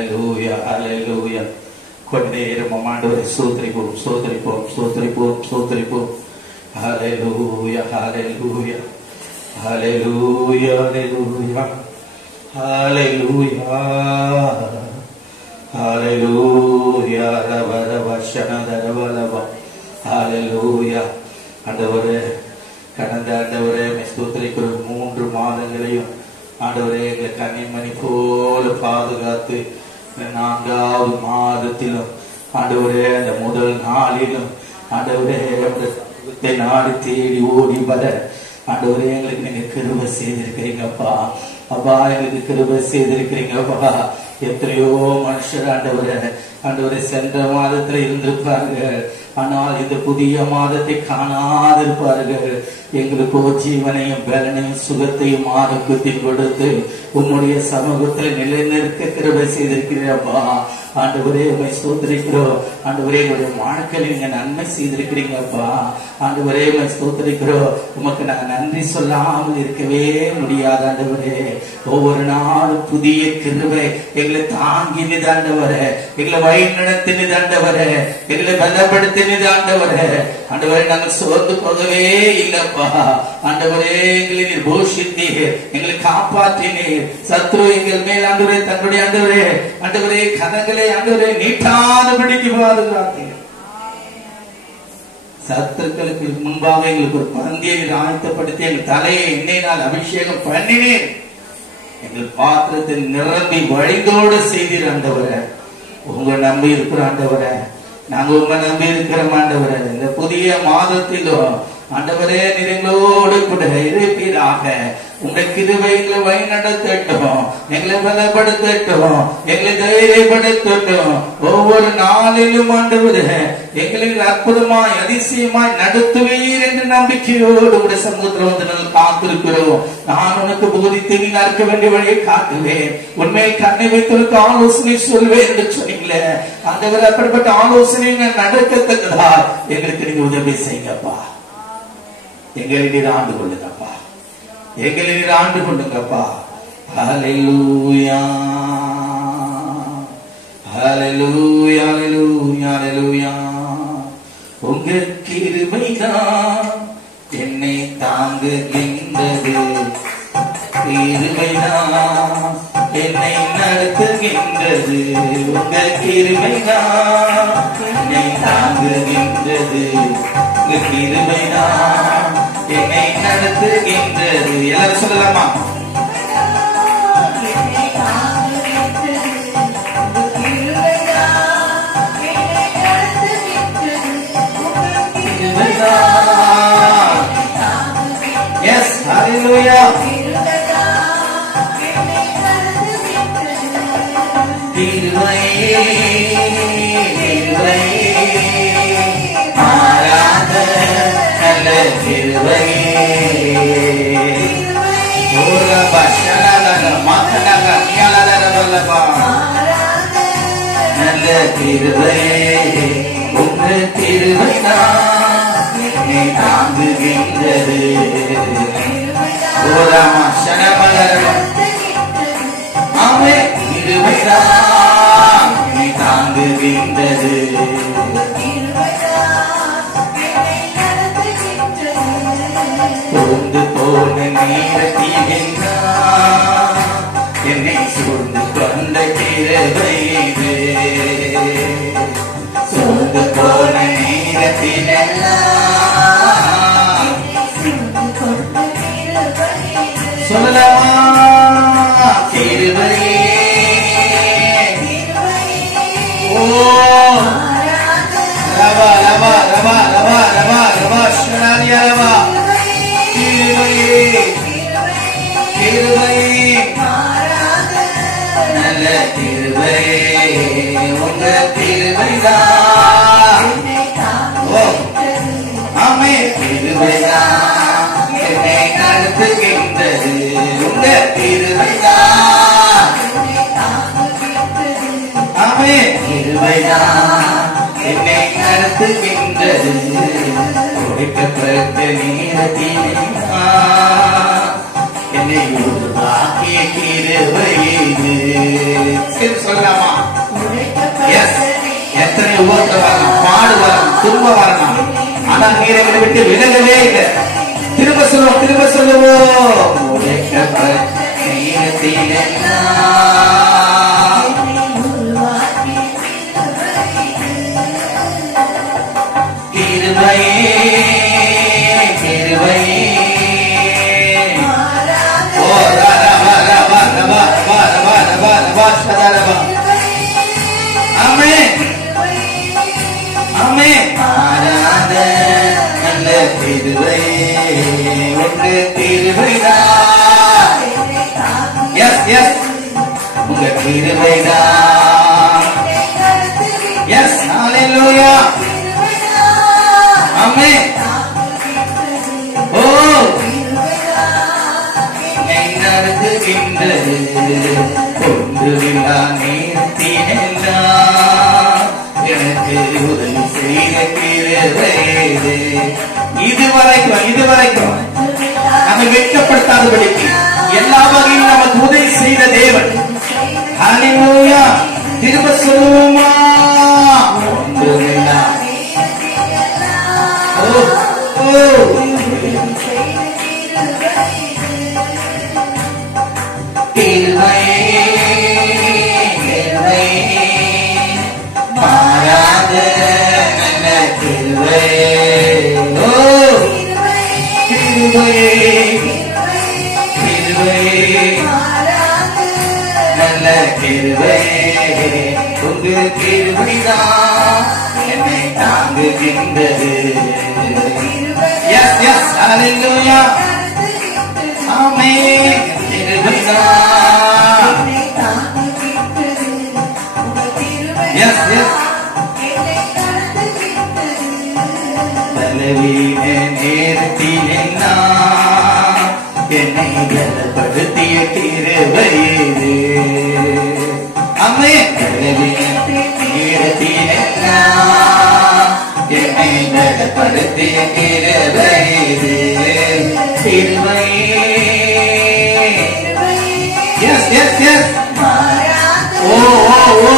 Hallelujah, hallelujah. கொண்டேரும் ஆண்டவரை ஸ்தோத்திரிப்போம், ஸ்தோத்திரிப்போம், ஸ்தோத்திரிப்போம், ஸ்தோத்திரிப்போம். Hallelujah, hallelujah, hallelujah, hallelujah, hallelujah, hallelujah, ரவரவஷனதரவலவ. Hallelujah. ஆண்டவரே, கடந்த ஆண்டவரே ஸ்தோத்திரிக்கிறோம். 3 மாதங்களையும் ஆண்டவரே எங்களை கன்னிமணி போல பாதுகாத்து 4வது மாதத்திலும் ஆண்டவரே அந்த முதல் நாளிலும் ஆண்டவரே நாடி தேடி ஓடி வர ஆண்டவரே எங்களுக்கு நீங்க கிருபை செய்திருக்கிறீங்கப்பா. அப்பா எங்களுக்கு கிருபை செய்திருக்கிறீங்கப்பா. எத்தனையோ மனுஷர் ஆண்டவரே சென்ற மாதத்துல இருந்திருப்பார்கள், ஆனால் இந்த புதிய மாதத்தை காணாதிருப்பார்கள். எங்களுக்கோ ஜீவனையும் பலனையும் சுகத்தையும் ஆரோக்கியத்தையும் கொடுத்து உம்முடைய சமூகத்தில் நிலைநிற்க கிருபை செய்திருக்கிறீரப்பா. ஆண்டவரே உண்மை ஸ்தோத்திரிக்கிறோம். ஆண்டவரே எங்களுடைய வாழ்க்கையில் நீங்க நன்மை செய்திருக்கிறீங்கப்பா. ஆண்டவரே உண்மை ஸ்தோத்திரிக்கிறோம். உமக்கு நாங்க நன்றி சொல்லாமல் இருக்கவே முடியாது. ஆண்டவரே ஒவ்வொரு நாளும் புதிய கிருபை எங்களை தாங்கினது ஆண்டவரே, எங்களை வழி நடத்தினது ஆண்டவரே, எங்களை பலப்படுத்தினது ஆண்டவரே. ஆண்டவரே நாங்கள் சோர்ந்து போகவே இல்லப்பா. ஆண்டவரே எங்களை நீர் போஷித்தீர், எங்களை காப்பாற்றினீர். சத்ரு எங்கள் மேல் ஆண்டவரே தன்னுடைய ஆண்டவரே கனங்களை ஆண்டவரே நீட்டாதபடிக்கு பாதுகாத்தீர். சத்துருக்களுக்கு முன்பாக எங்களுக்கு ஒரு பந்தியை ஆயத்தப்படுத்தி எங்கள் தலையை எண்ணெயினால் அபிஷேகம் பண்ணினீர். எங்கள் பாத்திரத்தில் நிரம்பி வழிந்தோடு செய்தீர் ஆண்டவரே. உங்க நம்பி இருக்கிற ஆண்டவரே, நாங்க உங்க நம்பி இருக்கிறோம் ஆண்டவரே. இந்த புதிய மாதத்திலும் ஆண்டவரே நிறைங்களோடு கூட இருப்பீராக. உங்களுடைய கிருபை எங்களை வழி நடத்தட்டும், எங்களை பலப்படுத்தட்டும், எங்களை தைரியப்படுத்தட்டும். ஒவ்வொரு நாளிலும் ஆண்டவரே எங்களை அற்புதமாய் அதிசயமாய் நடத்துவீர் என்று நம்பிக்கையோடு உங்களுடைய சமூகத்தில் வந்து நாங்கள் காத்திருக்கிறோம். நான் உனக்கு போதித்து நீ நடக்க வேண்டிய வழியை காட்டுவேன், உண்மையை கண்ணை வைத்தவருக்கு ஆலோசனை சொல்வேன் என்று சொன்னீங்களே. ஆண்டவரே அப்படிப்பட்ட ஆலோசனை நடக்கத்தக்கதா எங்களுக்கு நீங்க உதவி செய்யுங்கப்பா. எங்களை நீர் ஆண்டு கொள்ளுங்கப்பா, எங்களை நீர் ஆண்டு கொள்ளுங்கப்பா. ஹல்லேலூயா, ஹல்லேலூயா, ஹல்லேலூயா, ஹல்லேலூயா. உங்க கிருபைதான் என்னை தாங்குகின்றது, கிருபைதான் என்னை நடத்துகின்றது. உங்க கிருபைதான் என்னை தாங்குகின்றது, உங்க கிருபைதான் என்னை நடத்துகின்றது. எல்லாரும் சொல்லலாமா? Yes, hallelujah. சூழ்ந்து போன நேரத்தில் என்னை சூழ்ந்து கொண்ட கிருபை இது. சூழ்ந்து போன நேரத்தில் சொல்லலாமா? கிருபையே ஓ ரவா ரவா ரவா ரவா ரவா ரவா ஷனாலியா ரவா. கிருபையே கிருபையே நல்ல கிருபையே, உங்க கிருபைதான். ஆமே, கிருபைதான் என்னை நடத்துகின்றது, உங்க கிருபைதான். ஆமே, கிருபைதான் என்னை நடத்துகின்றது. கொடுக்கப்பட்ட நேரத்திலே என்னை உருவாக்கிய கிருபை இது. சொல்லலாமா? கோபம் வரலாம், ஆனா நீர் எங்களை விட்டு விலகவே இல்லை. திரும்ப சொல்லுவோம், திரும்ப சொல்லுவோம். இதுவரைக்கும் நம்மை வெட்கப்படுத்தாதபடிக்கு எல்லா வகையிலும் நமக்கு உதவி செய்த தேவன். ஹல்லேலூயா. திரும்ப சொல்லுவோமா? என்னை தாங்குகின்றது. Yes yes hallelujah. ஆமென். Yes yes. பலவீன நேரத்திலே என்னை பலப்படுத்திய கிருபை இது. ஆமென். பலவீன நேரத்திலே என்னை பலப்படுத்திய கிருபை இது. கிருபை. Yes yes yes. ஓ ஓ ஓ.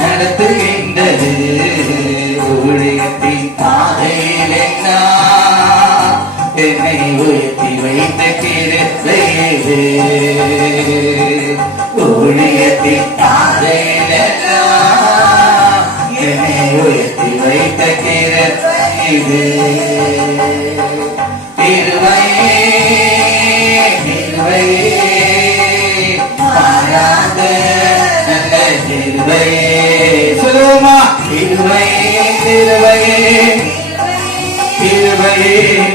நடத்துகின்றது ஊழியத்தின் பாதையில் என்னை உயர்த்தி வைத்த கிருபை இது. ஊழியத்தின் பாதையில் என்னை உயர்த்தி வைத்த கிருபை இது. கிருபையே கிருபையே மாறாத நல்ல கிருபையே. சொல்லுவோமா? கிருபையே கிருபையே கிருபையே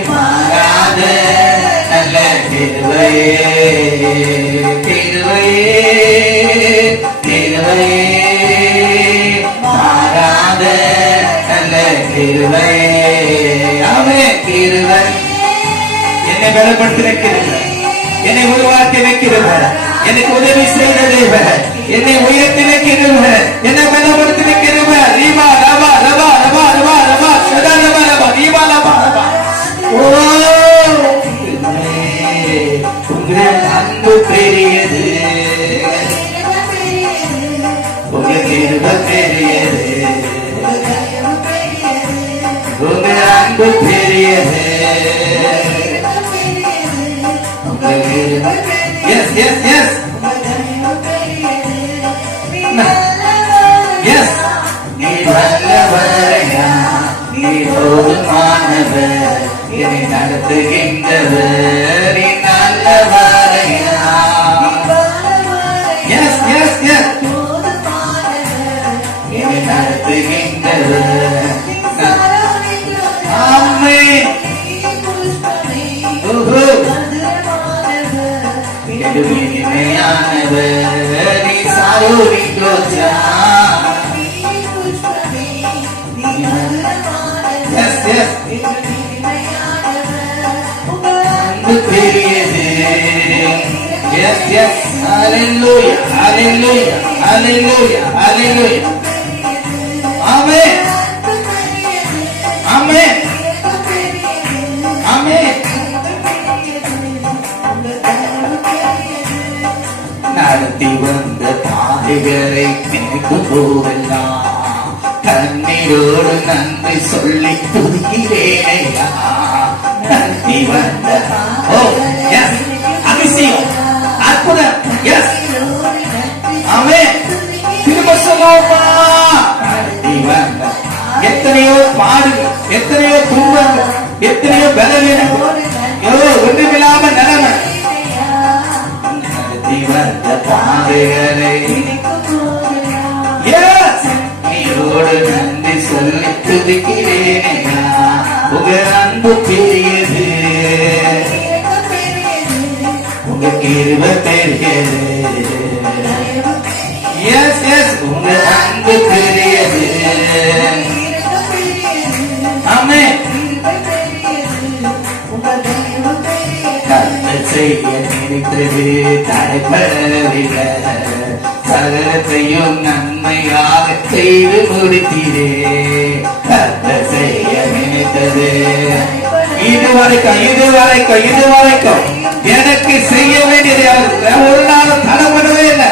மாறாத நல்ல கிருபையே. கிருபையே கிருபையே மாறாத நல்ல கிருபையே. ஆமென். கிருபை என்னை பலப்படுத்தி வைக்கிறது, என்னை உருவாக்கி வைக்கிறது, எனக்கு உதவி செய்த தேவன், என்னை உயர்த்தி வைக்கிறது, என்னை பலப்படுத்தி வைக்கிறது. ரீபா ரபா ரபா ரபா ரபா ரபா சதா ரபா ரபா ரீபா ரபா ரபா. ஓ உங்கள் அன்பு பெரியது, உங்கள் கிருபை பெரியது, உங்கள் அன்பு பெரியது. Yes, yes, yes. Yes. நீ வல்லவரையா, நீ போதுமானவர், என்னை நடத்துகின்றவர், நீ நல்லவரையா. Yes, yes, yes. என்னை நடத்துகின்றவர். ஆமென். இனிமையானவர் நீ சாரோரின் ரோஜா. Yes, yes. அன்பு பெரியது. எஸ் எஸ் ஹalleluya ஹalleluya ஹalleluya ஹalleluya. ஆமென் ஆமென் ஆமென். நடத்தி வந்த பாதைகளை நினைக்கும் போதெல்லாம் கண்ணீரோடு நன்றி சொல்லி துதிக்கிறேனையா. நடத்தி வந்த அதிசயம் அற்புதம். எஸ் ஆமென். திரும்ப சொல்லுமா. நடத்தி வந்த எத்தனையோ பாடுகள், எத்தனையோ துன்பங்கள், எத்தனையோ பலவீனங்கள், ஒன்றுமில்லாம நிலைமை. நடத்தி வந்த பாதைகளை நீரோடு நன்றி சொல்லி துதிக்கிறேனையா. உங்க அன்பு பெரியது, உங்க கிருபை பெரியது. எஸ் எஸ் உங்க அன்பு பெரியது. ஆமென். கர்த்தர் செய்ய நினைத்தது தடைபடவில்லை, சகலத்தையும் நன்மையாக செய்து முடித்தீரே. கர்த்தர் செய்ய நினைத்தது இதுவரைக்கும் எனக்கு செய்ய வேண்டியது ஒரு நாளும் தடைபடவே இல்லை.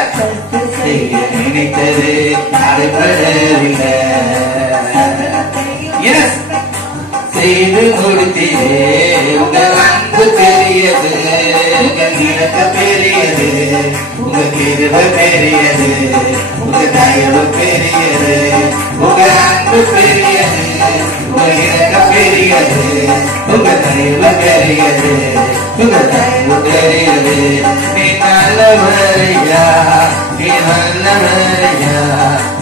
செய்ய நினைத்தது தடைபடவில்லை. எஸ் செய்து முடித்தீரே. உங்க அன்பு பெரியது, உங்க நிலக்க பெரியது, உங்க கிருபை பெரியது, உங்க தயவு பெரியது. உங்க அன்பு பெரியது, உங்க நிலக்க பெரியது, உங்க தயவு பெரியது, உங்க தயவு பெரியது. நீ நல்லவரையா, நீ நல்லவரையா,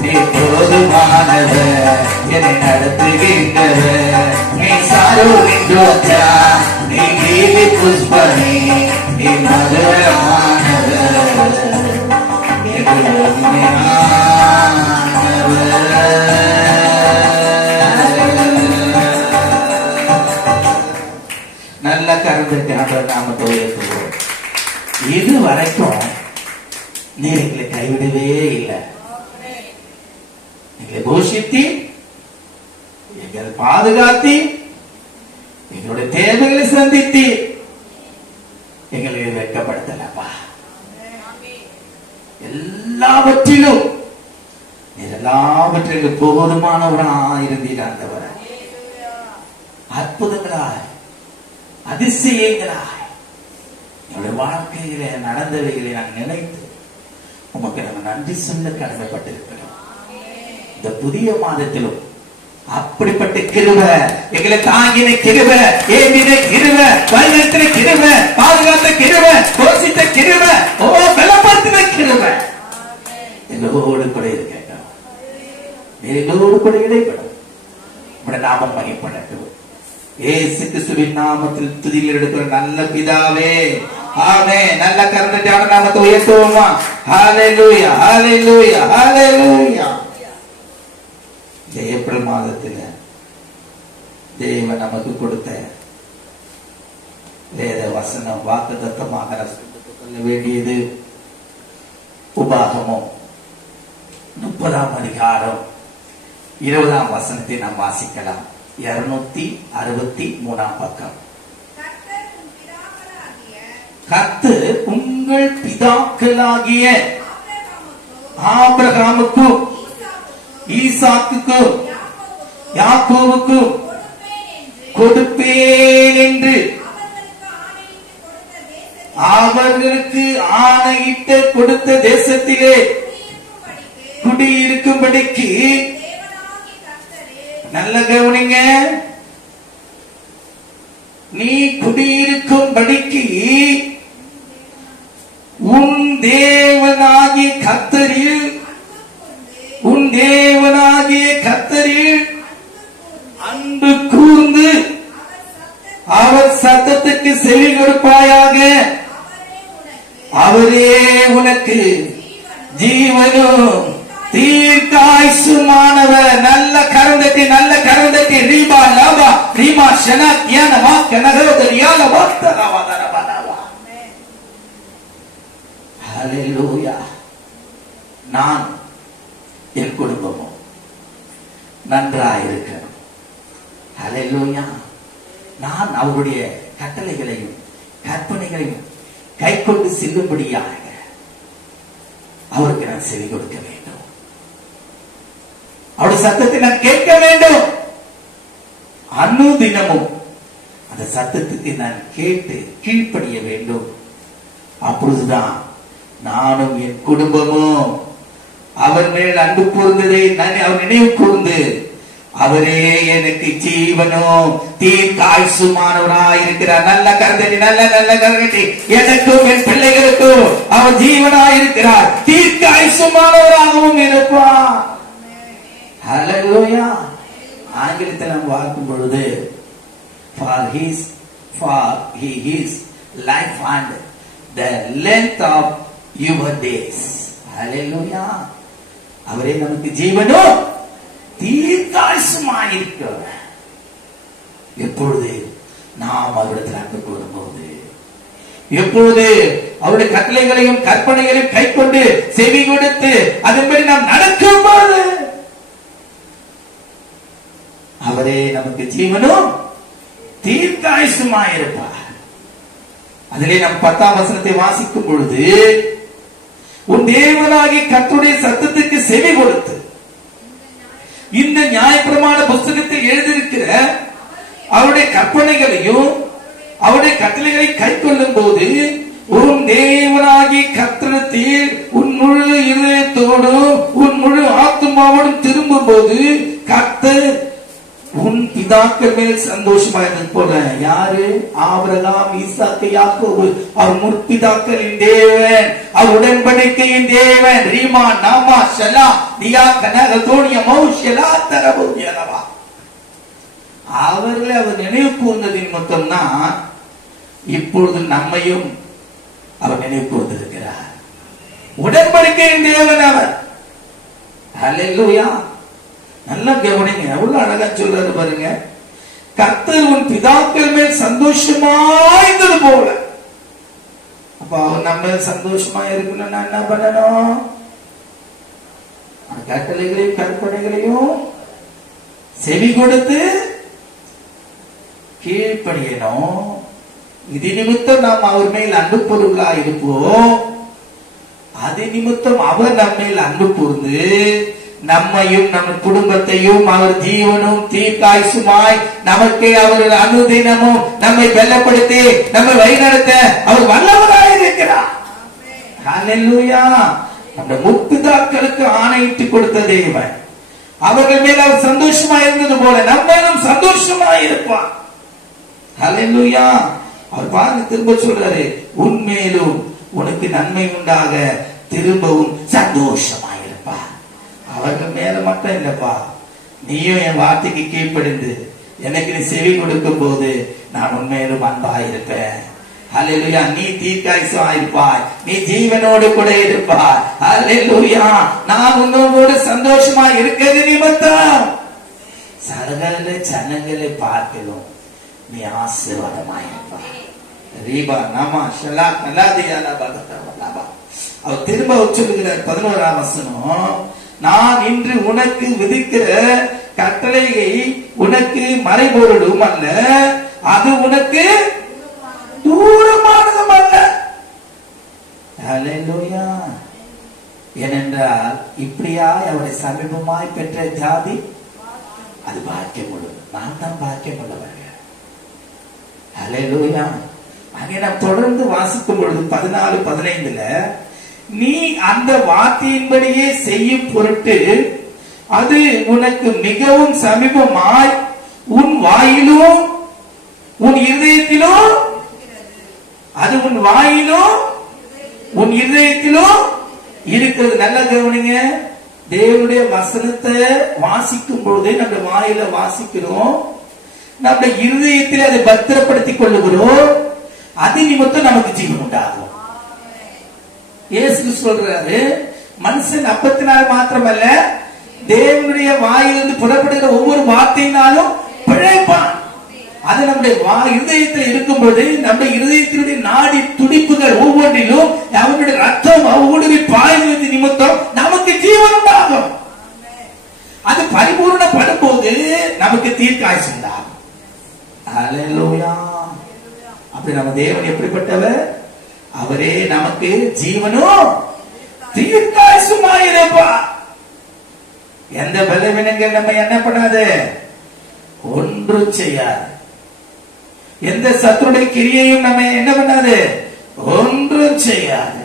நீ போதுமானவர், என்னை நடத்துகின்றவர். நீ சாருகின்றோச்சா, நீ கீழி புஷ்பனி, நீ மதுரமானவர், நல்ல கருத்துக்கு நாமத்தை உயர்த்துவோம். இது வரைக்கும் நீர் எங்களை கைவிடவே இல்லை. எங்களை போஷித்தி, எங்களை பாதுகாத்தி, எங்களுடைய தேவைகளை சந்தித்து எங்களை வெட்கப்படுத்தலப்பா. எல்லாவற்றிலும் போதுமானவரா இருந்தீர் ஆண்டவரே. அற்புதங்களாய் அதிசயங்களாய் என்னுடைய வாழ்க்கையில நடந்தவைகளை நான் நினைத்து உமக்கு நம்ம நன்றி சொல்ல கடமைப்பட்டிருக்கிறோம். இந்த புதிய மாதத்திலும் அப்படிப்பட்ட கிருபை, எங்களை தாங்கின கிருபை, ஏந்தின கிருபை, வழிநடத்தின கிருபை, பாதுகாத்த கிருபை, போஷித்த கிருபை, பலப்படுத்தின கிருபை எங்களோடு கூட இருக்க, எங்களோடு கூட இடைப்படும். உடைய நாமம் மகிமைப்படட்டும். இயேசு கிறிஸ்துவின் நாமத்தில் துதிகள் எடுக்கிற நல்ல பிதாவே, ஆமென். நல்ல கருணையான நாமத்தை உயர்த்துவோமா? ஹalleluya ஹalleluya ஹalleluya. ஏப்ரல் மாதத்தில் தேவன் நமக்கு கொடுத்த வேத வசனம் வாக்குத்தத்தமாக சொல்ல வேண்டியது உபாகமம் 30ஆம் அதிகாரம் 20ஆம் வசனத்தை நாம் வாசிக்கலாம். 263ஆம் பக்கம். கர்த்தர் உங்கள் பிதாக்களாகிய ஆபிரகாமுக்கும் ஈசாக்குக்கும் யாக்கோபுக்கும் கொடுப்பேன் என்று அவர்களுக்கு ஆணையிட்டு கொடுத்த தேசத்திலே குடியிருக்கும்படிக்கு, நல்ல கவனிங்க, நீ குடியிருக்கும்படிக்கு உன் தேவனாகிய கர்த்தரில் அன்பு கூர்ந்து அவர் சத்தத்துக்கு செவி கொடுப்பாயாக. அவரே உனக்கு ஜீவனும் தீர்க்காயுசுமானவர். நல்ல கருந்தட்டி ரீபா லாபா ரீமா ஷனா தியானமா கனகரதரியால வாத்தரவதரவனவா. ஹல்லேலூயா. நான் என் குடும்பமும் நன்றாயிருக்கணும். ஹல்லேலூயா. நான் அவருடைய கட்டளைகளையும் கற்பனைகளையும் கை கொண்டு செல்லும்படியாக அவருக்கு நான் செவி கொடுக்க வேண்டும். அவருடைய சத்தத்தை நான் கேட்க வேண்டும். அனுதினமும் அந்த சத்தத்துக்கு நான் கேட்டு கீழ்ப்படிய வேண்டும். அப்பொழுதுதான் நானும் என் குடும்பமும் அவர் மேல் அன்பு கூர்ந்ததை அவர் நினைவு கூர்ந்து அவரே எனக்கு ஜீவனும் தீர்க்காயுசுமானவராயிருக்கிறார். நல்ல கருதட்டி நல்ல கருதட்டி எனக்கும் என் பிள்ளைகளுக்கும் அவர் ஜீவனாயிருக்கிறார். தீர்க்காயுசுமானவராகவும் இருப்பார். ஹல்லேலூயா. ஆங்கிலத்தில் நாம் பார்க்கும் பொழுது for he is life and the length of your days. ஹல்லேலூயா. அவரே நமக்கு ஜீவனும் தீர்க்காயுசுமாயிருக்கிறார். எப்பொழுது நாம் அவரிடத்தில் அன்பு கூறும்போது, எப்பொழுது அவருடைய கட்டளைகளையும் கற்பனைகளையும் கை கொண்டு செவி கொடுத்து அதன்படி நாம் நடக்கும் போது அவரே நமக்கு ஜீவனும் தீர்க்காயுசுமாயிருப்பார். அதிலே நாம் 10ஆம் வசனத்தை வாசிக்கும் பொழுது, உன் தேவனாகிய கர்த்தருடைய சத்தத்துக்கு செவி கொடுத்து இந்த நியாயப்பிரமாண புஸ்தகத்தில் எழுதியிருக்கிற அவருடைய கற்பனைகளையும் அவருடைய கட்டளைகளை கை கொள்ளும் போது உன் தேவனாகிய கர்த்தரிடத்தில் உன் முழு இதயத்தோடும் உன் முழு ஆத்துமாவோடும் திரும்பும் போது கர்த்தர் உன் பிதாக்கள் மேல் சந்தோஷமா இருந்தது போல. யாரு? ஆபிரகாம், ஈசாக்கு, யாக்கோபு. அவர் முற்பிதாக்களின் தேவன், அவர் உடன்படிக்கையின் தேவன். ரீமா நாமா ஷலா நியா கனகதோனிய மௌஷலா தரபுயலவா. அவர்களை அவர் நினைவு கூர்ந்ததின் மொத்தம்தான் இப்பொழுது நம்மையும் அவர் நினைவு கூர்ந்திருக்கிறார். உடன்படிக்கையின் தேவன் அவர். ஹல்லேலூயா. நல்லா கவனிங்க, எவ்வளவு அழகா சொல்றாரு பாருங்க. கர்த்தர் உன் பிதாக்கள் மேல் சந்தோஷமாயிருந்தது போல. அப்ப அவர் நம்ம சந்தோஷமா இருக்கணும்னா என்ன பண்ணணும்? கட்டளைகளையும் கற்பனைகளையும் செவி கொடுத்து கீழ்ப்படியணும். இது நிமித்தம் நாம் அவர் மேல் அன்பு பொருளா இருப்போம். அது நிமித்தம் அவர் நம்ம மேல் அன்பு கூர்ந்து நம்மையும் நம்ம குடும்பத்தையும் அவர் ஜீவனும் தீர்க்காயுசுமாய் நமக்கு அவர் அனுதினமும் நம்மை வெல்லப்படுத்தி நம்மை வழிநடத்த அவர் வல்லவராயிருக்கிறார். ஹல்லேலூயா. நம்ம முற்பிதாக்களுக்கு ஆணையிட்டு கொடுத்த தேவன் அவர்கள் மேல் அவர் சந்தோஷமா இருந்தது போல நம்ம மேலும் சந்தோஷமா இருப்பார். ஹல்லேலூயா. அவர் பாருங்க, திரும்ப சொல்றாரு, உன்மேலும் உனக்கு நன்மை உண்டாக திரும்பவும் சந்தோஷமா இருப்பார். அவர்கள் மேல மட்டும் இல்லப்பா, நீயும் என் வார்த்தைக்கு கீழ்ப்படிந்து எனக்கு நீ செவி கொடுக்கும் போது நான் உண்மையிலும் அன்பாயிருப்பேன். ஹல்லேலூயா. நீ தீர்க்காயுசாயிருப்பாய், நீ ஜீவனோடு கூட இருப்பாய். ஹல்லேலூயா. நான் உன்னோடு சந்தோஷமா இருக்கிறது நிமித்தம் சகல ஜனங்களை பார்க்கலும் நீ ஆசீர்வாதமாயிருப்பாய். ரீபா நாமா ஷலா நலாதியாலா பதத்தவலா. அவர் திரும்ப சொல்லுகிறார் 11ஆம் வசனம், நான் இன்று உனக்கு விதிக்கிற கட்டளையை உனக்கு மறைபொருளும் அல்ல, அது உனக்கு தூரமானதும் அல்ல. ஹல்லேலூயா. ஏனென்றால் இப்படியாய் அவரை சமீபமாய் பெற்ற ஜாதி அது பாக்கியம் உள்ளது. நான் தான் பாக்கியம் உள்ளவர்கள். ஹல்லேலூயா. அங்கே நாம் தொடர்ந்து வாசிக்கும் பொழுது 14-15 நீ அந்த வார்த்தையின்படியே செய்யும் பொருட்டு அது உனக்கு மிகவும் சமீபமாய் உன் வாயிலும் உன் இருதயத்திலும், அது உன் வாயிலும் உன் இருதயத்திலும் இருக்கிறது. நல்லா கவனிங்க. தேவனுடைய வசனத்தை வாசிக்கும் பொழுது நம்ம வாயில வாசிக்கிறோம், நம்ம இருதயத்தில் அதை பத்திரப்படுத்திக் கொள்ளுகிறோம். அது நிமித்தம் நமக்கு ஜீவன் உண்டாகும். இயேசு சொல்றாரு, மனுஷன் அப்பத்தினால் மாத்திரமல்ல, தேவனுடைய வாயிலிருந்து புறப்படுகிற ஒவ்வொரு வார்த்தையினாலும் பிழைப்பான். அது நம்முடைய இருதயத்தில் இருக்கும்போது நம்முடைய இருதயத்தினுடைய நாடி துடிப்புகள் ஒவ்வொன்றிலும் அவனுடைய ரத்தம் அவனுடைய பாய்வது நிமித்தம் நமக்கு ஜீவன் உண்டாகும். அது பரிபூர்ணப்படும் போது நமக்கு தீர்க்காயுசு உண்டாகும். ஹல்லேலூயா. அப்படி நம்ம தேவன் எப்படிப்பட்டவர்? அவரே நமக்கு ஜீவனும் தீர்க்காயுசுமாயிருப்பார். எந்த பலவீனங்கள் நம்ம என்ன பண்ணாது, ஒன்றும் செய்யாது. எந்த சத்துருடைய கிரியையும் நம்ம என்ன பண்ணாது, ஒன்றும் செய்யாது.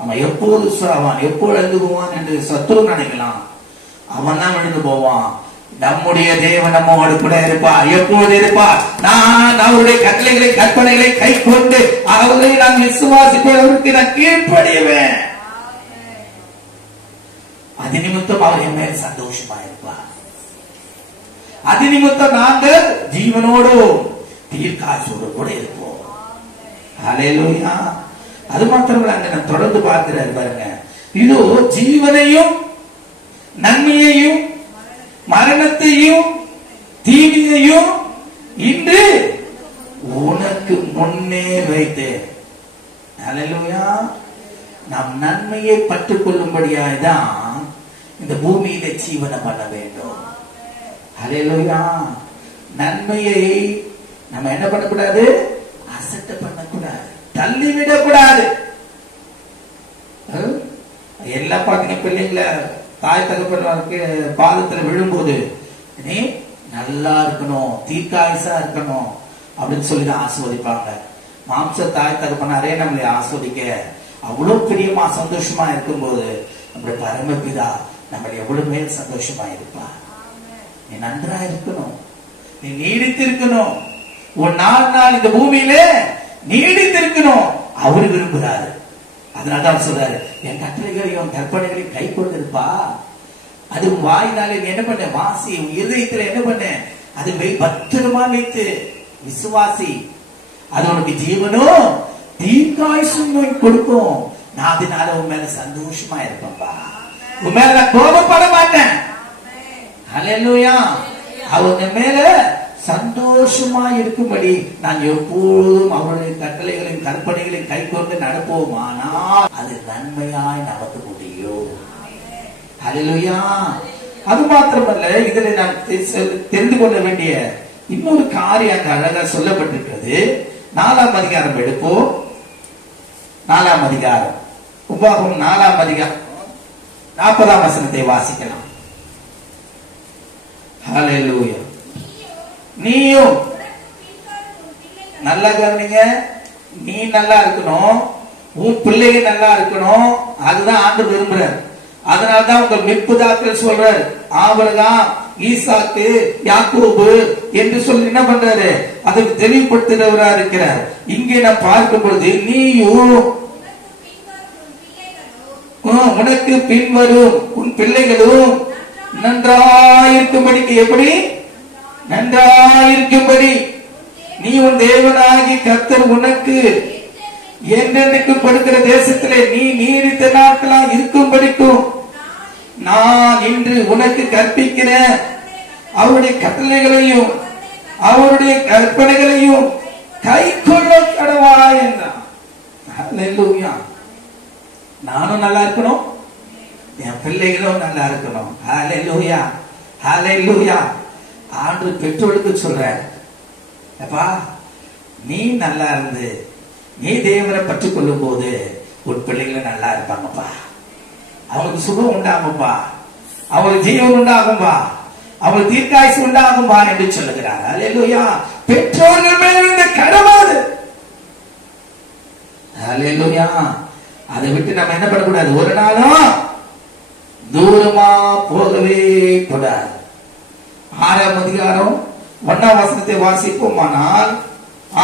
அவன் எப்போது சாவான், எப்போது எழுந்து போவான் என்று சத்துரு நினைக்கலாம். அவன் தான் எழுந்து போவான். நம்முடைய தேவன் நம்மோடு கூட இருப்பா. எப்போது இருப்பா? நான் அவருடைய கட்டளைகளை கற்பனைகளை கை கொண்டு அவர்களை நான் விசுவாசிப்பவருக்கு நான் கீழ்ப்படிவேன். அது நிமித்தம் அவர் என் மேல் சந்தோஷமா இருப்பார். அது நிமித்தம் நாங்கள் ஜீவனோடு தீர்க்காயுசோடு கூட இருப்போம். ஹல்லேலூயா. அது மாத்திரமல்ல, அங்க நான் தொடர்ந்து பார்க்கிறார் பாருங்க. இதோ ஜீவனையும் நன்மையையும் மரணத்தையும் தீமையையும் இன்று உனக்கு முன்னே வைத்தேன். ஹல்லேலூயா. நாம் நன்மையை பற்றுக் கொள்ளும்படியாய்தான் இந்த பூமியில ஜீவனம் பண்ண வேண்டும். ஹல்லேலூயா. நன்மையை நம்ம என்ன பண்ணக்கூடாது, அசட்டை பண்ணக்கூடாது, தள்ளிவிடக்கூடாது. எல்லாம் பாத்தீங்க, பிள்ளைங்கள தாய் தகப்பனுக்கு பாதத்துல விழும்போது நீ நல்லா இருக்கணும், தீர்க்காயுசா இருக்கணும் அப்படின்னு சொல்லிதான் ஆஸ்வதிப்பாங்க. மாம்ச தாய் தகப்பனாரே நம்மளை ஆஸ்வதிக்க அவ்வளவு பிரியமா சந்தோஷமா இருக்கும்போது நம்முடைய பரமபிதா நம்மளை எவ்வளவு மேல் சந்தோஷமா இருப்பார். நீ நன்றா இருக்கணும், நீ நீடித்திருக்கணும், ஒரு நாள் இந்த பூமியில நீடித்திருக்கணும் அவரு விரும்புகிறாரு. அதனால்தான் சொல்றாரு, என் கட்டளைகளையும் கற்பனைகளையும் கை கொண்டிருப்பா. அது வாயினாலே நீ என்ன பண்ண, வாசி, இருதயத்துல என்ன பண்ண, அது பத்திரமா வைத்து விசுவாசி. அது உனக்கு ஜீவனும் தீர்க்காயுசும் கொடுக்கும். நான் அதனால உன் மேல சந்தோஷமா இருப்பேன்பா. உன் மேல நான் கோபப்பட மாட்டேன். ஹல்லேலூயா. அவங்க மேல சந்தோஷமா இருக்கும்படி நான் எப்போதும் அவருடைய கட்டளைகளையும் கற்பனைகளையும் கை கொண்டு நடப்போமானால் அது நன்மையாய் நமக்கு முடியும். ஹல்லேலூயா. அது மாத்திரமல்ல, இதுல நாம் தெரிந்து கொள்ள வேண்டிய இன்னொரு காரியம் அங்க அழகா சொல்லப்பட்டிருக்கிறது. 4ஆம் அதிகாரம் எடுப்போம். 4ஆம் அதிகாரம், உபாகமம் 4ஆம் அதிகாரம் 40ஆம் வசனத்தை வாசிக்கலாம். ஹல்லேலூயா. நீயும் நல்லா கவனிங்க, நீ நல்லா இருக்கணும், உன் பிள்ளைங்க நல்லா இருக்கணும். அதுதான் ஆண்டவர் விரும்புறார். அதனால்தான் உங்க முற்பிதாக்கள் சொல்றாரு, ஆபிரகாம், ஈசாக்கு, யாக்கோபு என்று சொல்லி என்ன பண்றாரு, அதுக்கு தெளிவுபடுத்துகிறவரா இருக்கிறார். இங்கே நாம் பார்க்கும் பொழுது நீயும் உனக்கு பின்வரும் உன் பிள்ளைகளும் நன்றாயிருக்கும்படிக்கு, எப்படி நன்றாயிருக்கும்படி நீ உன் தேவனாகி கர்த்தர் உனக்கு என்றென்றைக்கு கொடுக்கிற தேசத்திலே நீ நீடித்த நாட்களா இருக்கும்படிக்கும் நான் இன்று உனக்கு கற்பிக்கிற அவருடைய கட்டளைகளையும் அவருடைய கற்பனைகளையும் கை கொள்ள கடவாய் என்றான். ஹல்லேலூயா. நானும் நல்லா இருக்கணும், என் பிள்ளைகளும் நல்லா இருக்கணும். ஹல்லேலூயா. ஹல்லேலூயா. ஆண்டவர் பெற்றோருக்கு சொல்றார், அப்பா நீ நல்லா இருந்து நீ தேவனை பற்றி கொள்ளும் போது உன் பிள்ளைகளை நல்லா இருப்பாங்கப்பா, அவங்களுக்கு சுகம் உண்டாகும்பா, அவங்களுக்கு ஜீவன் உண்டாகும்பா, அவங்களுக்கு தீர்க்காயுசு உண்டாகும்பா என்று சொல்லுகிறார். ஹல்லேலூயா. பெற்றோர்கள் மேல இந்த கடமை அது. ஹல்லேலூயா. அதை விட்டு நம்ம என்ன பண்ணக்கூடாது, ஒரு நாளும் தூரமா போகவே கூடாது. 6ஆம் அதிகாரம் 1ஆம் வசனத்தை வாசிப்போமானால்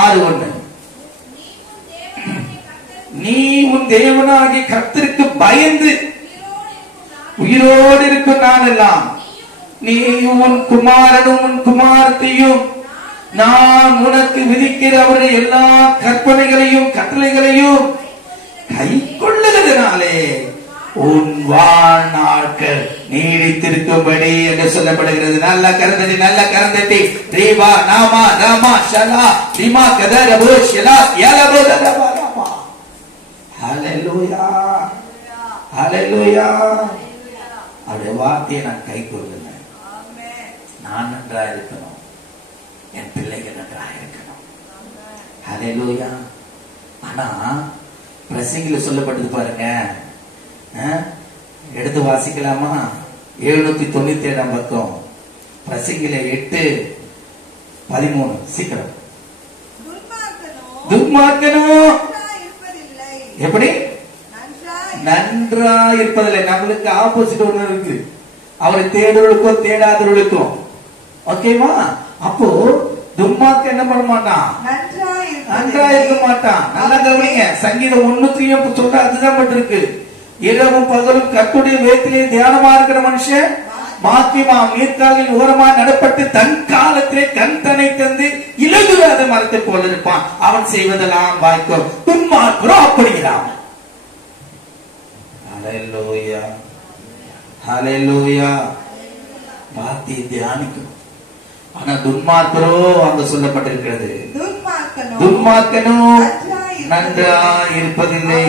6:1, நீ உன் தேவனாகிய கர்த்தருக்கு பயந்து உயிரோடு இருக்கும் நாளெல்லாம் நீ உன் குமாரனும் உன் குமாரத்தையும் நான் உனக்கு விதிக்கிற அவருடைய எல்லா கற்பனைகளையும் கட்டளைகளையும் கை கொள்ளுகிறதுனாலே உன் வாழ்நாட்கள் நீடித்திருக்கும்படி என்று சொல்லப்படுகிறது. நல்ல கரந்தட்டி, நல்ல கரந்தட்டி. ரீவா நாமா ராமா ஷலா ரீமா கதரபு ஷலா யலபு தரபா ராமா. ஹalleluya, ஹalleluya. அவருடைய வார்த்தையை நான் கை கொள்ளுங்க. நான் நன்றா இருக்கணும், என் பிள்ளைகள் நன்றா இருக்கணும். ஹalleluya. ஆனா பிரசங்கில சொல்லப்பட்டது பாருங்க, எடுத்து வாசிக்கலாமா? 797 பக்கம் பிரசங்கில 8:13. சீக்கிரம். துன்மார்க்கனும் எப்படி நன்றா இருப்பதில்லை. நம்மளுக்கு ஆப்போசிட் ஒண்ணு இருக்கு. அவரை தேடுவர்களுக்கும் தேடாதவர்களுக்கும். ஓகேவா? அப்போ துன்மார்க்கன் என்ன பண்ண மாட்டான்? நன்றா இருக்க மாட்டான். நல்லா கவனிங்க. சங்கீதம் 1:3 சொல்ற அதுதான் பட்டிருக்கு. இரவும் பகலும் கர்த்தருடைய வேதத்திலே தியானமா இருக்கிற மனுஷன் பாக்கியமா. நீர்க்காலில் ஓரமா நடப்பட்டு தன் காலத்திலே கண் தனை தந்து இலகுவாத மரத்தை போல இருப்பான். அவன் செய்வதெல்லாம் வாய்க்கும். துன்மார்க்கரோ அப்படிங்கிறான். ஹalleluya, ஹalleluya. வார்த்தையை தியானிக்கணும். ஆனா துன்மார்க்கரோ அங்க சொல்லப்பட்டிருக்கிறது, துன்மார்க்கனோ நன்றா இருப்பதில்லை.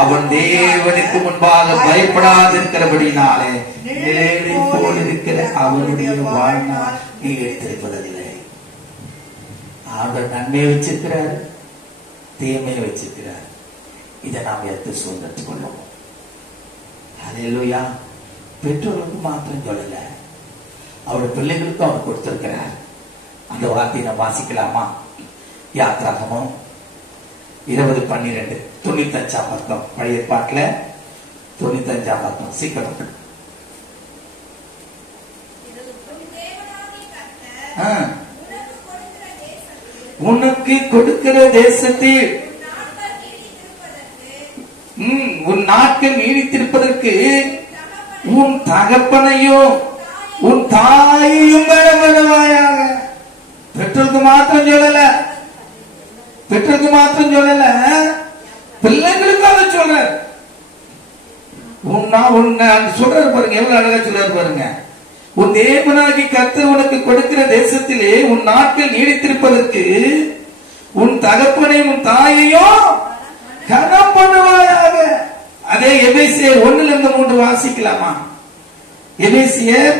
அவன் தேவனுக்கு முன்பாக பயப்படாதிருக்கிறபடினாலே நிழலை போல் இருக்கிற அவனுடைய வாழ்நாள் நீடித்திருப்பதில்லை. அவர் நன்மையை வச்சிருக்கிறார், தீமையை வச்சிருக்கிறார். இதை நாம் எடுத்து சுதந்திரத்துக் கொள்ளுவோம். ஹalleluya. பெற்றோர்களுக்கு மாத்திரம் சொல்லல, அவருடைய பிள்ளைகளுக்கும் அவர் கொடுத்திருக்கிறார். அந்த வார்த்தையை நாம் வாசிக்கலாமா? யாத்ராகமம் 20:12 95 பக்கம். பழைய பாட்டுல 95 பக்கம். சீக்கிரம். உனக்கு கொடுக்கிற தேசத்தில் உன் நாட்கள் நீடித்திருப்பதற்கு உன் தகப்பனையும் உன் தாயையும் கனப்படுவாயாக. பெற்றோருக்கு மாத்திரம் சொல்லல, பெற்றோருக்கு மாத்திரம் சொல்லல, பிள்ளைங்களுக்கு அதை சொல்ற. சொல்றாரு பாருங்க, எவ்வளவு அழகா சொல்றாரு பாருங்க. உன் தேவனாகி கர்த்தர் உனக்கு கொடுக்கிற தேசத்திலே உன் நாட்கள் நீடித்திருப்பதற்கு உன் தகப்பனை உன் தாயையும் கனம் பண்ணுவாயாக. அதே எபேசியர் 1-3 வாசிக்கலாமா? எபேசியர்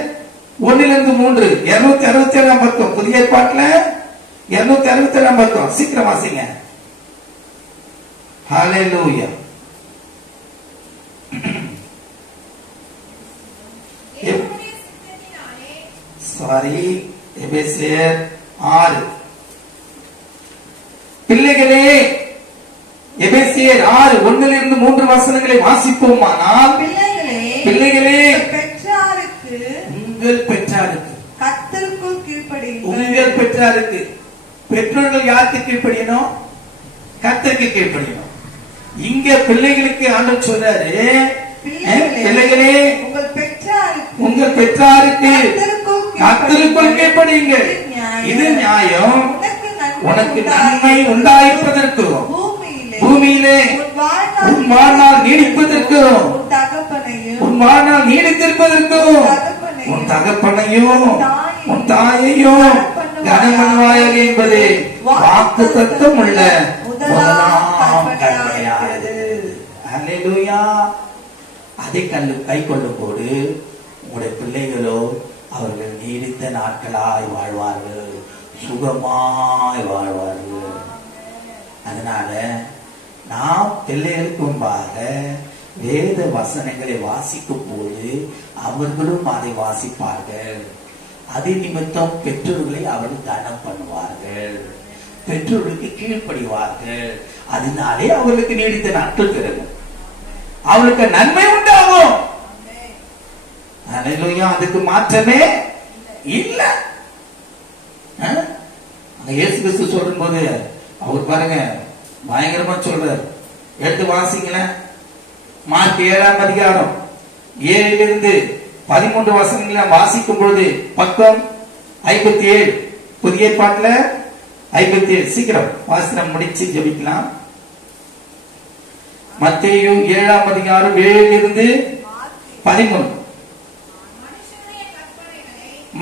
1-3 267 பக்கம். புதிய ஏற்பாட்டுல 267 பக்கம். சீக்கிரம் வாசிங்க. ஹalleluya. எபேசியர் 6. பிள்ளைகளே, எபேசியர் 6:1-3 வசனங்களை வாசிப்போமானால், பிள்ளைகளே உங்கள் பெற்றாருக்கு கர்த்தருக்குள் கீழ்ப்படியுங்கள். உங்கள் பெற்றாருக்கு, பெற்றோர்கள் யாருக்கு கீழ்ப்படியணும்? கர்த்தருக்கு கீழ்ப்படியணும். இங்க பிள்ளைகளுக்கு ஆண்டவர் சொல்றாரு, பிள்ளைகளே உங்கள் பெற்றாருக்கு கர்த்தருக்குள் கீழ்ப்படியுங்கள். இது நியாயம். உனக்கு நன்மை உண்டாயிருப்பதற்கும் பூமியிலே உன் வாழ்நாள் நீடிப்பதற்கும் உன் வாழ்நாள் நீடித்திருப்பதற்கும் உன் தகப்பனையும் உன் தாயையும் கனமனுவாயாக என்பது வாக்குத்தத்தம் உள்ள முதலாம் கட்டளையானது. ஹல்லேலூயா. அதை கை கொள்ளும் போது உங்களுடைய பிள்ளைகளோ அவர்கள் நீடித்த நாட்களாய் வாழ்வார்கள், சுகமாய் வாழ்வார்கள். அதனால நாம் பிள்ளைகளுக்கு முன்பாக வேத வசனங்களை வாசிக்கும் போது அவர்களும் அதை வாசிப்பார்கள். அது நிமித்தம் பெற்றோர்களை அவர்கள் கனம் பண்ணுவார்கள், பெற்றோர்களுக்கு கீழ்ப்படிவார்கள். அதனாலே அவர்களுக்கு நீடித்த நாட்கள் பெறும், அவளுக்கு நன்மை உண்டாகும். அதுக்கு மாற்றமே இல்ல. இயேசு கிறிஸ்து சொல்லும் போது அவர் பாருங்க பயங்கரமா சொல்றாரு. எடுத்து வாசிங்கள. மார்க் 7ஆம் அதிகாரம் 7-13 வசனங்களை வாசிக்கும் பொழுது பக்கம் 57, புதிய ஏற்பாட்டுல 57. சீக்கிரம் வாசனம் முடிச்சு ஜெபிக்கலாம். மத்தேயு 7ஆம் அதிகாரம் 7 13.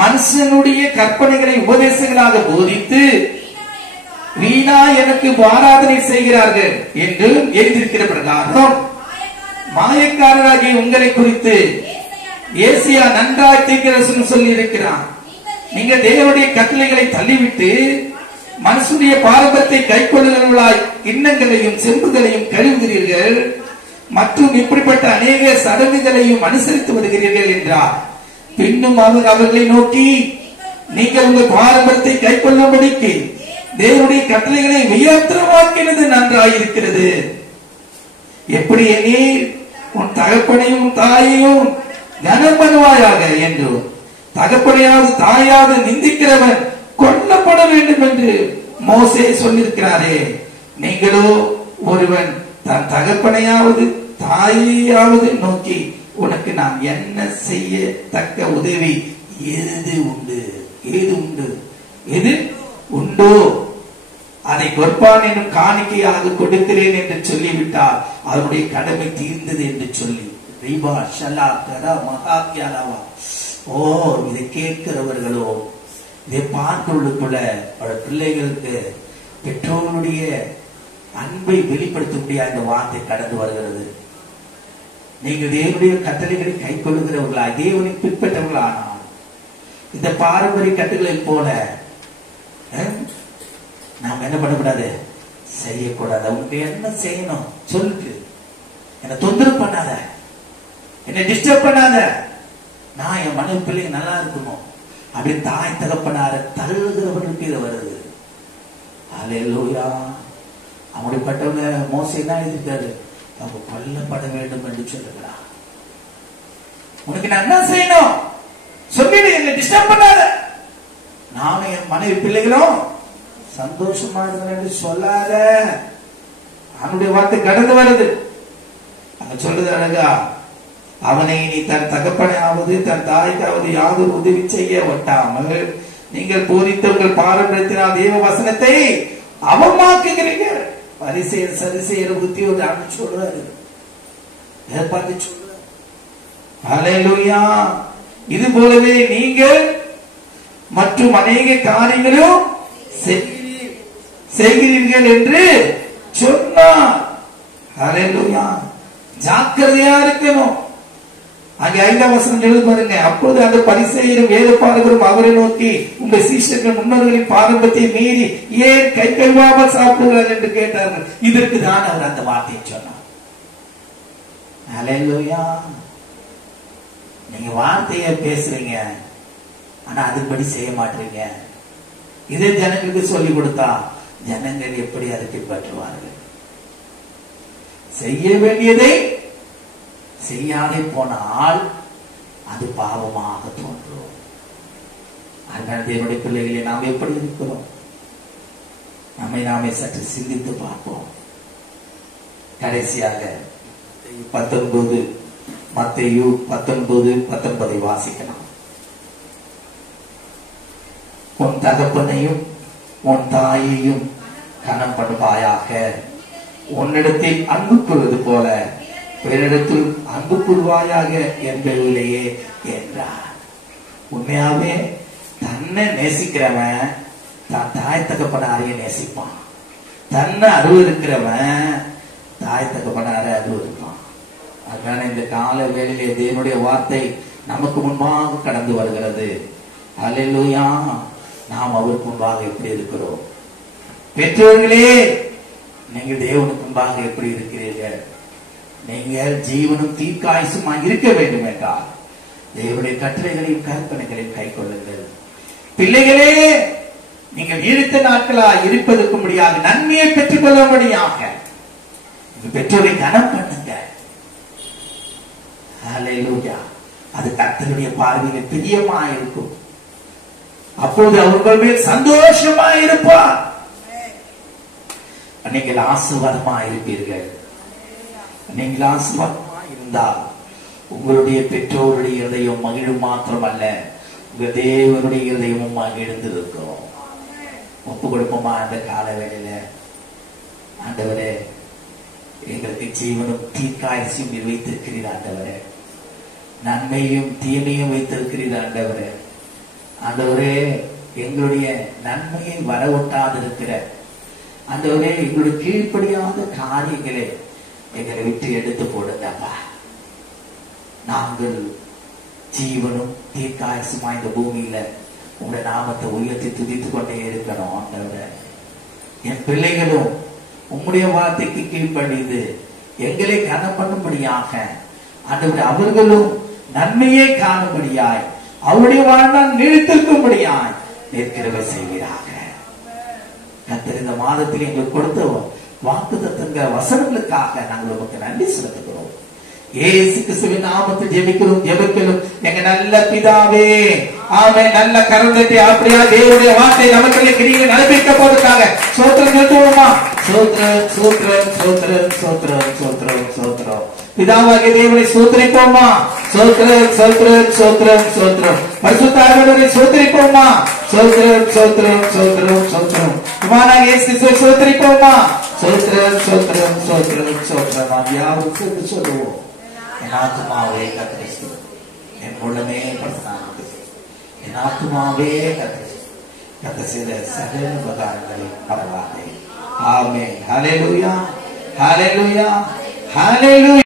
மனுஷனுடைய கற்பனைகளை உபதேசங்களாக போதித்து வீணா எனக்கு ஆராதனை செய்கிறார்கள் என்று எழுதியிருக்கிற பிரகாரம் மாயக்காரராகிய உங்களை குறித்து ஏசியா நன்றாய் தீர்க்கதரிசனம் சொல்லி இருக்கிறான். நீங்க தேவனுடைய கட்டளைகளை தள்ளிவிட்டு மனுஷனுடைய பாரம்பரியத்தை கைக்கொள்ளுகிறவர்களாய் கிண்ணங்களையும் செம்புகளையும் கழுவுகிறீர்கள் மற்றும் இப்படிப்பட்ட அநேக சடங்குகளையும் அனுசரித்து வருகிறீர்கள் என்றார். பின்னும் அவர் அவர்களை நோக்கி, நீங்கள் உங்கள் பாரம்பரியத்தை கைக்கொள்ளும்படிக்கு தேவனுடைய கட்டளைகளை உயர்த்தமாக்கினது நன்றாயிருக்கிறது. எப்படி எனில் உன் தகப்பனையும் தாயையும் கனம் பண்ணுவாயாக என்றும் தகப்பனையாவது தாயாவது நிந்திக்கிறவன் கொல்லப்பட வேண்டும் என்று மோசே சொல்லியிருக்கிறாரே, நீங்களோ ஒருவன் தன் தகப்பனையாவது தாயையாவது நோக்கி உனக்கு நான் என்ன செய்ய தக்க உதவி எது உண்டு எது உண்டோ அதை கொர்பான் என்னும் காணிக்கையாக கொடுக்கிறேன் என்று சொல்லிவிட்டார். அவருடைய கடமை தீர்ந்தது என்று சொல்லி இதை கேட்கிறவர்களோ இதை பார்த்துள்ள பிள்ளைகளுக்கு பெற்றோருடைய அன்பை வெளிப்படுத்த முடியாத இந்த வார்த்தை கடந்து வருகிறது. நீங்கள் தேவனுடைய கட்டளைகளை கை கொள்ளுகிறவர்களா, தேவனை பின்பற்றவர்களானால் இந்த பாரம்பரிய கட்டுகளை போல நாம் என்ன பண்ணக்கூடாது, செய்யக்கூடாது. அவங்க என்ன செய்யணும் சொல்லிட்டு என்ன தொந்தரவு பண்ணாத, என்ன டிஸ்டர்ப் பண்ணாத, நான் என் மனைவி பிள்ளைங்க நல்லா இருக்கணும் அப்படின்னு தாய் தகப்பனார தள்ளுகிறவர்களுக்கு இது வருது. அல்லேலூயா. அப்படிப்பட்டவங்க மோசே தான் எழுதிட்டாரு, அவங்க கொல்லப்பட வேண்டும் என்று சொல்லுகிறார். உனக்கு நான் என்ன செய்யணும் சொல்லிடு, என்ன டிஸ்டர்ப் பண்ணாத, நானும் என் மனைவி பிள்ளைகளும் சந்தோஷமா இருக்கணும் என்று சொல்லாத. அவனுடைய வார்த்தை கடந்து வருது. அங்க சொல்றது அழகா, அவனை நீ தன் தகப்பனையாவது தன் தாய்க்காவது யாதொரு உதவி செய்ய ஒட்டாமல் நீங்கள் போதித்த உங்கள் பாரம்பரியத்தினால் தேவ வசனத்தை அவமாக்குகிறீர்கள். பரிசெயர் சரிசெயர் புத்தி ஒரு ஆண்டு சொல்றாரு, பார்த்து சொல்றாரு. அல்லேலூயா. இது போலவே நீங்கள் மற்றும் அநேக காரியங்களும் செய்கிறீர்கள் என்று சொன்னார். அல்லேலூயா. ஜாக்கிரதையா இருக்கணும். அங்கே 5ஆம் வசனம் எழுது பாருங்க. அப்பொழுது அந்த பரிசேயரும் வேதபாரகரும் அவரை நோக்கி, உங்கள் சீஷர்கள் முன்னோர்களின் பாரம்பரியத்தை மீறி ஏன் கை கழுவாமல் சாப்பிடுகிறார்கள் என்று கேட்டார்கள். இதற்கு தான் அவர் அந்த வார்த்தையை சொன்னார். அல்லேலூயா. நீங்க வார்த்தையை பேசுறீங்க, ஆனா அதுபடி செய்ய மாட்டீங்க. இதே ஜனங்களுக்கு சொல்லிக் கொடுத்தா ஜனங்கள் எப்படி அதை பின்பற்றுவார்கள்? செய்ய வேண்டியதை செய்யாதே போனால் அது பாவமாக தோன்றும். அதனால தேவனுடைய பிள்ளைகளை நாம் எப்படி இருக்கிறோம், நம்மை நாமே சற்று சிந்தித்து பார்ப்போம். கடைசியாக 19 மத்தேயு 19:19 வாசிக்கலாம். உன் தகப்பனையும் உன் தாயையும் கனம் பண்ணுவாயாக, உன்னிடத்தில் அன்பு கூறுவது போல பிறரிடத்தில் அன்பு கூறுவாயாக என்பதிலேயே என்றார். உண்மையாவே தன்னை நேசிக்கிறவன் தான் தாய் தகப்பனாரையே நேசிப்பான். தன்னை அருவருக்கிறவன் தாய் தகப்பனாரை அருவருப்பான். அதனால இந்த கால வேளையிலே தேவனுடைய வார்த்தை நமக்கு முன்பாக கடந்து வருகிறது. அல்லேலூயா. நாம் அவருக்கு முன்பாக எப்படி இருக்கிறோம்? பெற்றோர்களே, நீங்கள் தேவனுக்கு முன்பாக எப்படி இருக்கிறீர்கள்? நீங்கள் ஜீவனும் தீர்க்காயுசுமா இருக்க வேண்டும் என்றால் தேவனுடைய கட்டளைகளையும் கற்பனைகளையும் கை கொள்ளுங்கள். பிள்ளைகளே, நீங்கள் நீடித்த நாட்களா இருப்பதற்கு முடியாது நன்மையை பெற்றுக் கொள்ளும்படியாக பெற்றோரை கனம் பண்ணுங்க. அல்லேலூயா. அது கர்த்தருடைய பார்வையில் பிரியமா இருக்கும். அப்போது அவர்கள் மேல் சந்தோஷமா இருப்பார். நீங்கள் ஆசீர்வாதமா இருப்பீர்கள். நீங்கள் ஆசீர்வாதமா இருந்தால் உங்களுடைய பெற்றோருடைய இதயம் மகிழும் மாத்திரமல்ல, உங்க தேவனுடைய இதயமும் மகிழ்ந்திருக்கும். ஒப்பு கொடுப்போமா? அந்த கால வேளையில ஆண்டவரே, எங்களுக்கு ஜீவனும் தீர்க்காயசையும் வைத்திருக்கிறீர் ஆண்டவரே. நன்மையும் தீமையும் வைத்திருக்கிறீர் ஆண்டவரே. ஆண்டவரே, எங்களுடைய நன்மையை வரவொட்டாதிருக்கிற ஆண்டவரே, எங்களுடைய கீழ்ப்படியாத காரியங்களை எங்களை விட்டு எடுத்து போடுங்கப்பா. நாங்கள் ஜீவனும் தீர்க்காயசுமா இந்த பூமியில உங்களுடைய நாமத்தை உயர்த்தி துதித்துக் கொண்டே இருக்கணும் ஆண்டவரே. என் பிள்ளைகளும் உம்முடைய வார்த்தைக்கு கீழ்ப்படிந்து எங்களை கனம் பண்ணும்படியாக ஆண்டவரே, அவர்களும் நன்மையே காணும்படியாய் அவருடைய வாழ்நாள் நீடித்திருக்கும்படியாய் நிற்கிறவை செய்கிறாங்க. கர்த்தர் இந்த மாதத்தில் எங்களுக்கு கொடுத்த வாக்குத்தத்தங்க வசனங்களுக்காக நாங்கள் உமக்கு நன்றி செலுத்துகிறோம். இயேசு கிறிஸ்துவின் நாமத்தில் ஜெபிக்கிறோம் எங்க நல்ல பிதாவே. ஆமென். நல்ல கரந்தட்டி அப்படியா தேவனுடைய வார்த்தை நமக்கு கிரியை நடப்பிக்க போறதுக்காக ஸ்தோத்திரம் செலுத்துவோமா? ஸ்தோத்திரம் ஸ்தோத்திரம் ஸ்தோத்திரம் ஸ்தோத்திரம் ஸ்தோத்திரம் ஸ்தோத்திரம். பிதாவாகிய தேவனை ஸ்தோத்திரிப்போமா? ஸ்தோத்திரம் ஸ்தோத்திரம் ஸ்தோத்திரம் ஸ்தோத்திரம். பரிசுத்த ஆவியானவரை ஸ்தோத்திரிப்போமா? ஸ்தோத்திரம் ஸ்தோத்திரம் ஸ்தோத்திரம் ஸ்தோத்திரம். குமாரனாகிய இயேசு கிறிஸ்துவை ஸ்தோத்திரிப்போமா? ஸ்தோத்திரம் ஸ்தோத்திரம் ஸ்தோத்திரம் ஸ்தோத்திரம். யாரும் சேர்த்து சொல்லுவோம். என் ஆத்துமாவே கர்த்தரை ஸ்தோத்திரி, என் உள்ளமே பரிசுத்தமானது, என் ஆத்துமாவே கர்த்தரை கர்த்தர் செய்த சகல உபகாரங்களை மறவாதே. ஆமென். ஹல்லேலூயா, ஹல்லேலூயா, ஹல்லேலூயா.